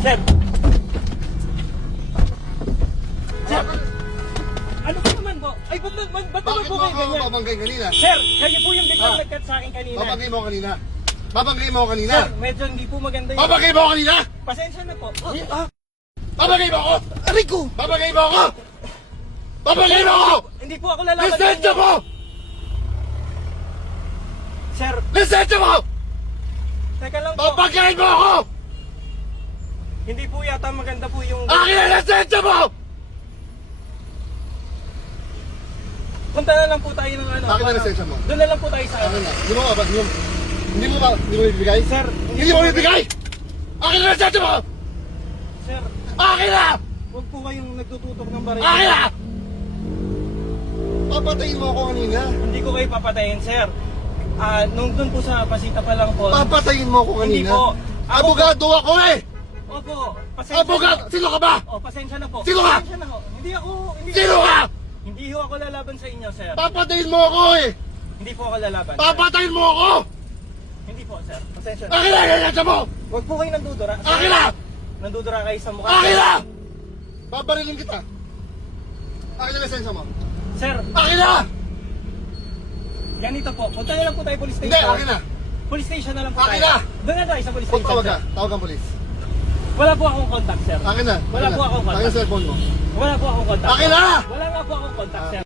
Sir! Sir! Ano ba naman po? Ay, ba't naman Bakit po mo kayo ako ganyan? babanggay kanina? Sir, kayo po yung biglang Ah. nag-cut sa akin kanina. Babanggay mo ako kanina. Babanggay mo ako kanina. Sir, medyo hindi po maganda yung... Babanggay mo ako kanina. Pasensya na po. Babanggay mo ako. Aray ko! Babanggay mo ako. Babanggay mo ako. Hindi po ako lalaban sa Lisensya inyo. mo. Sir, Lisensya mo. teka lang po. Babanggay mo ako. Hindi po yata maganda po yung... Akin ang lisensya mo. Punta na lang po tayo ng ano. Akin ang lisensya mo. Doon na lang po tayo sa ano. Hindi mo ba? Hindi mo ibigay? Sir, Hindi mo ibigay. Akin ang lisensya mo. Sir, Akin na. huwag po kayong nagtututok ng baril. Akin na. Papatayin mo ako kanina. Hindi ko kayo papatayin, sir. Nung doon po sa pasita pa lang po. Papatayin mo ako Hindi kanina. po. Abogado ako eh. Opo, pasensya Abogado. na. Sino ka ba? Oh, pasensya na po. Sino ka? Pasensya na ho. Hindi Sino ka? Hindi ho ako lalaban sa inyo, sir. Papatayin mo ako eh. Hindi po ako lalaban. sir. Papatayin mo ako. Hindi po, sir. Pasensya na. Akin na ang lisensya mo. Huwag po kayo nandudura. Sir. Akin na. Nandudura kayo sa mukha. Akin na. Babarilin kita. Akin ang lisensya mo. Sir, Akin na. ganito po. Punta na lang po tayo police station. Hindi, akin na. Police station na lang po Akin tayo. na. Doon na tayo sa police Huwag station. tawag ka. sir. Tawag ang polis. Wala po akong contact, sir. Akin na. Wala po akong Akin ang contact. cellphone mo. Wala po akong contact. Akin na. Wala nga po akong contact, sir.